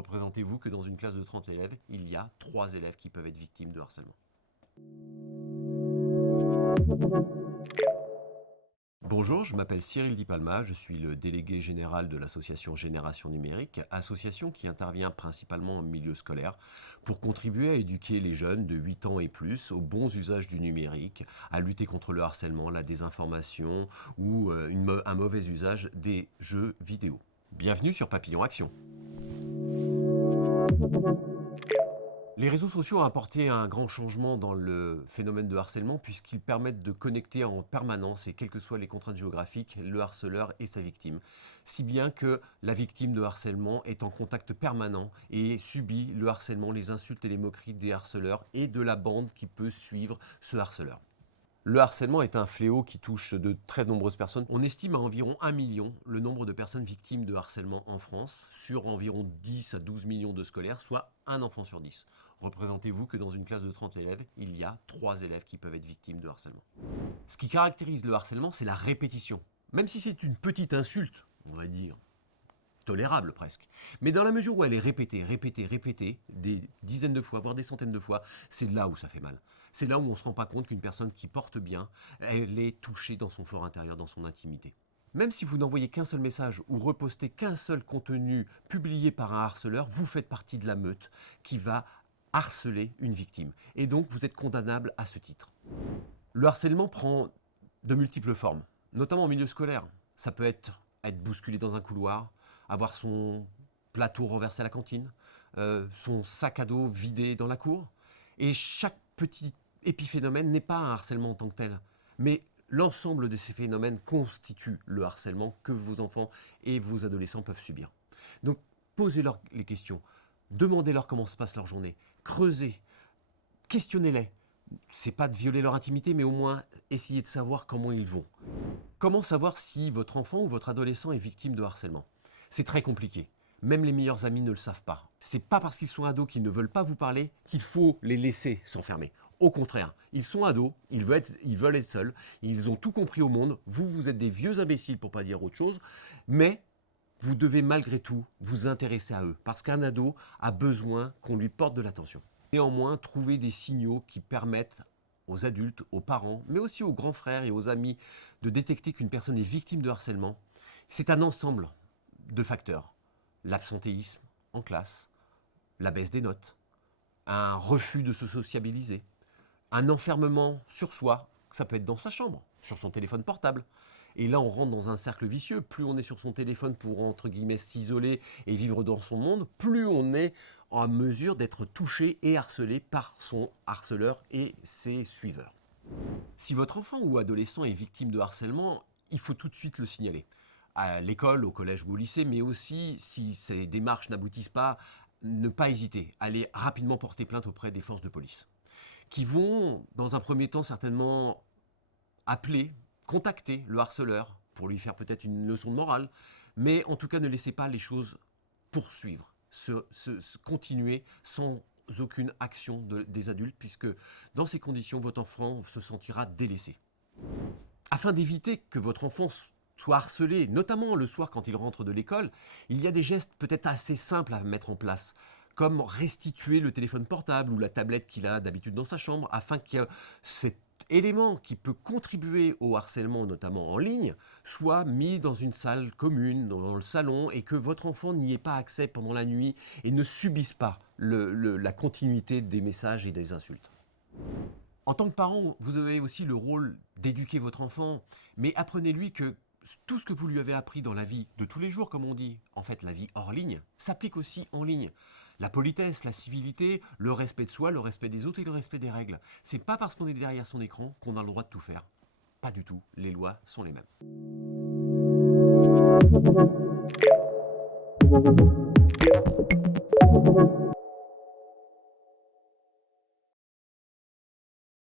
Représentez-vous que dans une classe de 30 élèves, il y a 3 élèves qui peuvent être victimes de harcèlement. Bonjour, je m'appelle Cyril Di Palma, je suis le délégué général de l'association Génération Numérique, association qui intervient principalement en milieu scolaire pour contribuer à éduquer les jeunes de 8 ans et plus aux bons usages du numérique, à lutter contre le harcèlement, la désinformation ou un mauvais usage des jeux vidéo. Bienvenue sur Papillon Action. Les réseaux sociaux ont apporté un grand changement dans le phénomène de harcèlement puisqu'ils permettent de connecter en permanence, et quelles que soient les contraintes géographiques, le harceleur et sa victime. Si bien que la victime de harcèlement est en contact permanent et subit le harcèlement, les insultes et les moqueries des harceleurs et de la bande qui peut suivre ce harceleur. Le harcèlement est un fléau qui touche de très nombreuses personnes. On estime à environ 1 million le nombre de personnes victimes de harcèlement en France, sur environ 10 à 12 millions de scolaires, soit un enfant sur 10. Représentez-vous que dans une classe de 30 élèves, il y a 3 élèves qui peuvent être victimes de harcèlement. Ce qui caractérise le harcèlement, c'est la répétition. Même si c'est une petite insulte, on va dire, tolérable presque. Mais dans la mesure où elle est répétée, des dizaines de fois, voire des centaines de fois, c'est là où ça fait mal. C'est là où on ne se rend pas compte qu'une personne qui porte bien, elle est touchée dans son fort intérieur, dans son intimité. Même si vous n'envoyez qu'un seul message ou repostez qu'un seul contenu publié par un harceleur, vous faites partie de la meute qui va harceler une victime. Et donc vous êtes condamnable à ce titre. Le harcèlement prend de multiples formes, notamment en milieu scolaire. Ça peut être bousculé dans un couloir, avoir son plateau renversé à la cantine, son sac à dos vidé dans la cour. Et chaque petit épiphénomène n'est pas un harcèlement en tant que tel, mais l'ensemble de ces phénomènes constitue le harcèlement que vos enfants et vos adolescents peuvent subir. Donc posez-leur les questions, demandez-leur comment se passe leur journée, creusez, questionnez-les. C'est pas de violer leur intimité, mais au moins essayez de savoir comment ils vont. Comment savoir si votre enfant ou votre adolescent est victime de harcèlement ? C'est très compliqué. Même les meilleurs amis ne le savent pas. C'est pas parce qu'ils sont ados qu'ils ne veulent pas vous parler qu'il faut les laisser s'enfermer. Au contraire, ils sont ados, ils veulent être seuls, ils ont tout compris au monde, vous êtes des vieux imbéciles pour pas dire autre chose, mais vous devez malgré tout vous intéresser à eux, parce qu'un ado a besoin qu'on lui porte de l'attention. Néanmoins, trouver des signaux qui permettent aux adultes, aux parents, mais aussi aux grands frères et aux amis de détecter qu'une personne est victime de harcèlement, c'est un ensemble de facteurs. L'absentéisme en classe, la baisse des notes, un refus de se sociabiliser, un enfermement sur soi, ça peut être dans sa chambre, sur son téléphone portable. Et là, on rentre dans un cercle vicieux. Plus on est sur son téléphone pour, entre guillemets, s'isoler et vivre dans son monde, plus on est en mesure d'être touché et harcelé par son harceleur et ses suiveurs. Si votre enfant ou adolescent est victime de harcèlement, il faut tout de suite le signaler. À l'école, au collège ou au lycée, mais aussi, si ces démarches n'aboutissent pas, ne pas hésiter, aller rapidement porter plainte auprès des forces de police, qui vont, dans un premier temps, certainement appeler, contacter le harceleur pour lui faire peut-être une leçon de morale, mais en tout cas, ne laissez pas les choses poursuivre, continuer sans aucune action des adultes, puisque dans ces conditions, votre enfant se sentira délaissé. Afin d'éviter que votre enfant soit harcelé, notamment le soir quand il rentre de l'école, il y a des gestes peut-être assez simples à mettre en place, comme restituer le téléphone portable ou la tablette qu'il a d'habitude dans sa chambre, afin que cet élément qui peut contribuer au harcèlement, notamment en ligne, soit mis dans une salle commune, dans le salon, et que votre enfant n'y ait pas accès pendant la nuit et ne subisse pas la continuité des messages et des insultes. En tant que parent, vous avez aussi le rôle d'éduquer votre enfant, mais apprenez-lui que tout ce que vous lui avez appris dans la vie de tous les jours, comme on dit, en fait la vie hors ligne, s'applique aussi en ligne. La politesse, la civilité, le respect de soi, le respect des autres et le respect des règles. C'est pas parce qu'on est derrière son écran qu'on a le droit de tout faire. Pas du tout, les lois sont les mêmes.